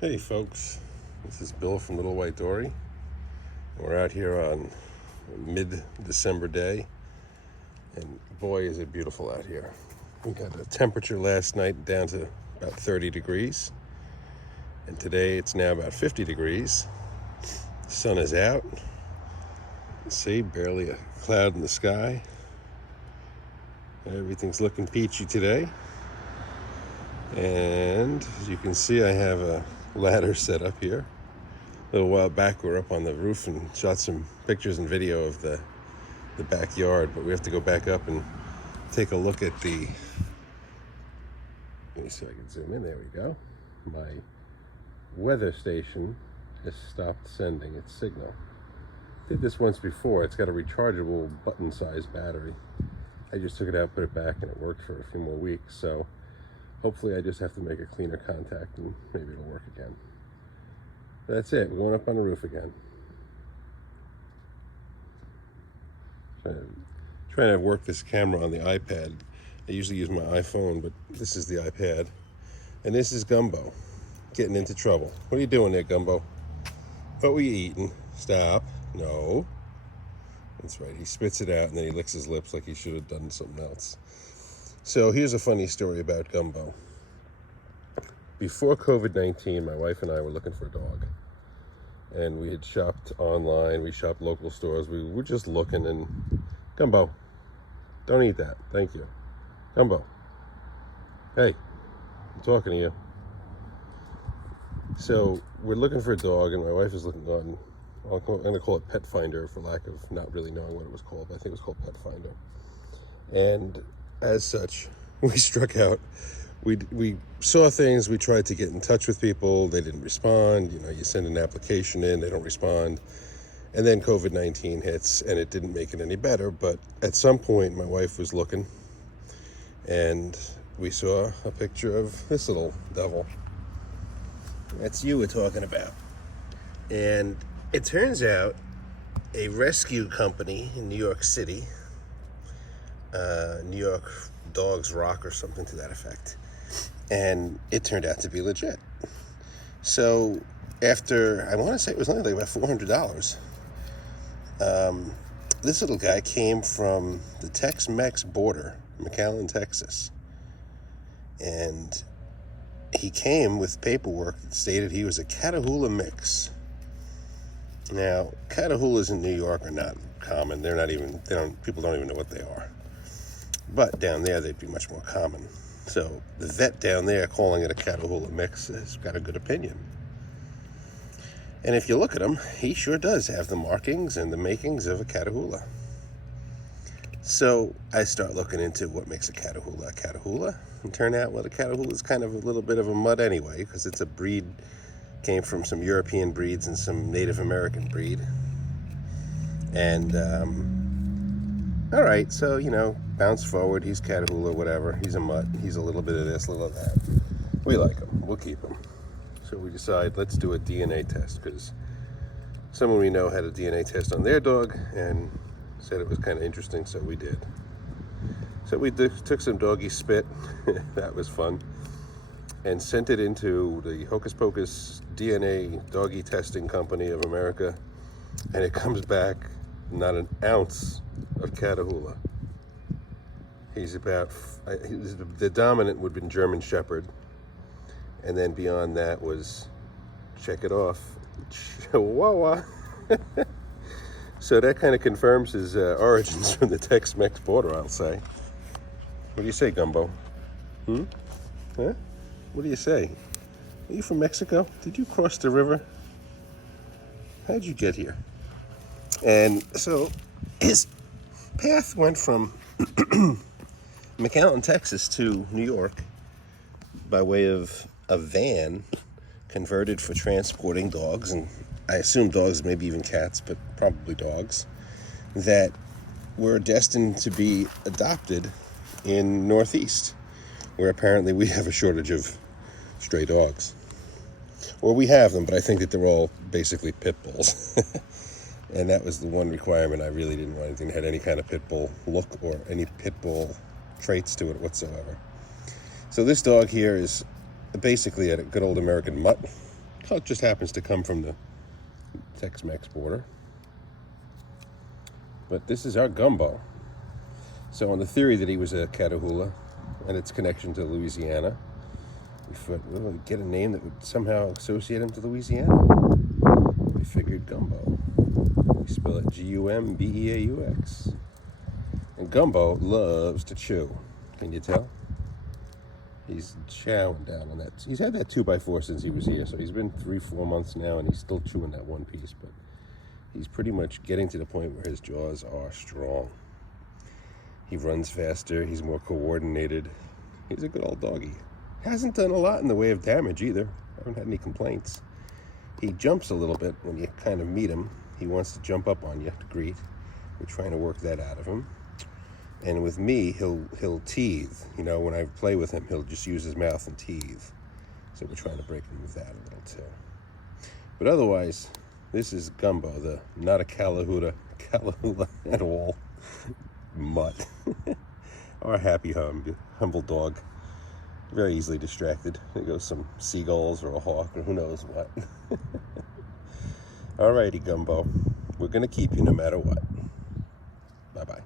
Hey folks, this is Bill from Little White Dory. We're out here on a mid-December day, and boy is it beautiful out here. We got a temperature last night down to about 30 degrees, and today it's now about 50 degrees. The sun is out. See, barely a cloud in the sky. Everything's looking peachy today. And as you can see, I have a ladder set up here. A little while back we were up on the roof and shot some pictures and video of the backyard, but we have to go back up and take a look at the, let me see if I can zoom in, there we go. My weather station has stopped sending its signal. Did this once before. It's got a rechargeable button-sized battery. I just took it out, put it back, and it worked for a few more weeks, so hopefully I just have to make a cleaner contact and maybe it'll work again. That's it, we're going up on the roof again. Trying to work this camera on the iPad. I usually use my iPhone, but this is the iPad. And this is Gumbeaux, getting into trouble. What are you doing there, Gumbeaux? What were you eating? Stop. No. That's right, he spits it out and then he licks his lips like he should have done something else. So here's a funny story about Gumbeaux. Before COVID-19, my wife and I were looking for a dog. And we had shopped online, we shopped local stores, we were just looking, and Gumbeaux, don't eat that, thank you. Gumbeaux, hey, I'm talking to you. So we're looking for a dog, and my wife is looking on, I'm going to call it Pet Finder for lack of not really knowing what it was called, but I think it was called Pet Finder. And as such, we struck out. We saw things, we tried to get in touch with people, they didn't respond. You know, you send an application in, they don't respond. And then COVID-19 hits, and it didn't make it any better. But at some point, my wife was looking, and we saw a picture of this little devil. That's you we're talking about. And it turns out a rescue company in New York City, New York Dogs Rock or something to that effect, and it turned out to be legit. So after, I want to say it was only like about $400, this little guy came from the Tex-Mex border, McAllen, Texas, and he came with paperwork that stated he was a Catahoula mix. Now, Catahoulas in New York are not common. People don't even know what they are. But down there, they'd be much more common. So the vet down there calling it a Catahoula mix has got a good opinion. And if you look at him, he sure does have the markings and the makings of a Catahoula. So I start looking into what makes a Catahoula. And turn out, well, the Catahoula is kind of a little bit of a mutt anyway, because it's a breed, came from some European breeds and some Native American breed. And, all right, so, you know, bounce forward, he's Catahoula, whatever. He's a mutt. He's a little bit of this, a little of that. We like him. We'll keep him. So we decide, let's do a DNA test, because someone we know had a DNA test on their dog and said it was kind of interesting, so we did. So we took some doggy spit, that was fun, and sent it into the Hocus Pocus DNA Doggy Testing Company of America, and it comes back not an ounce of Catahoula. He's about, the dominant would have been German Shepherd, and then beyond that was, check it off, Chihuahua. So that kind of confirms his origins from the Tex-Mex border, I'll say. What do you say, Gumbeaux? Huh? What do you say? Are you from Mexico? Did you cross the river? How'd you get here? And so his path went from McAllen, Texas to New York by way of a van converted for transporting dogs, and I assume dogs, maybe even cats, but probably dogs, that were destined to be adopted in Northeast, where apparently we have a shortage of stray dogs. Or we have them, but I think that they're all basically pit bulls. And that was the one requirement. I really didn't want anything that had any kind of pit bull look or any pit bull traits to it whatsoever. So this dog here is basically a good old American mutt. Oh, it just happens to come from the Tex-Mex border. But this is our Gumbeaux. So on the theory that he was a Catahoula and its connection to Louisiana, we thought, well, we'd get a name that would somehow associate him to Louisiana. We figured Gumbeaux. We spell it Gumbeaux. And Gumbeaux loves to chew. Can you tell? He's chowing down on that. He's had that 2x4 since he was here, so he's been 3-4 months now, and he's still chewing that one piece, but he's pretty much getting to the point where his jaws are strong. He runs faster, he's more coordinated. He's a good old doggy. Hasn't done a lot in the way of damage either. I haven't had any complaints. He jumps a little bit when you kind of meet him. He wants to jump up on you to greet. We're trying to work that out of him. And with me, he'll teeth. You know, when I play with him, he'll just use his mouth and teeth. So we're trying to break him with that a little too. But otherwise, this is Gumbeaux, not a Catahoula at all, Mutt. Our happy, humble dog. Very easily distracted. There goes some seagulls or a hawk or who knows what. Alrighty, Gumbeaux. We're going to keep you no matter what. Bye-bye.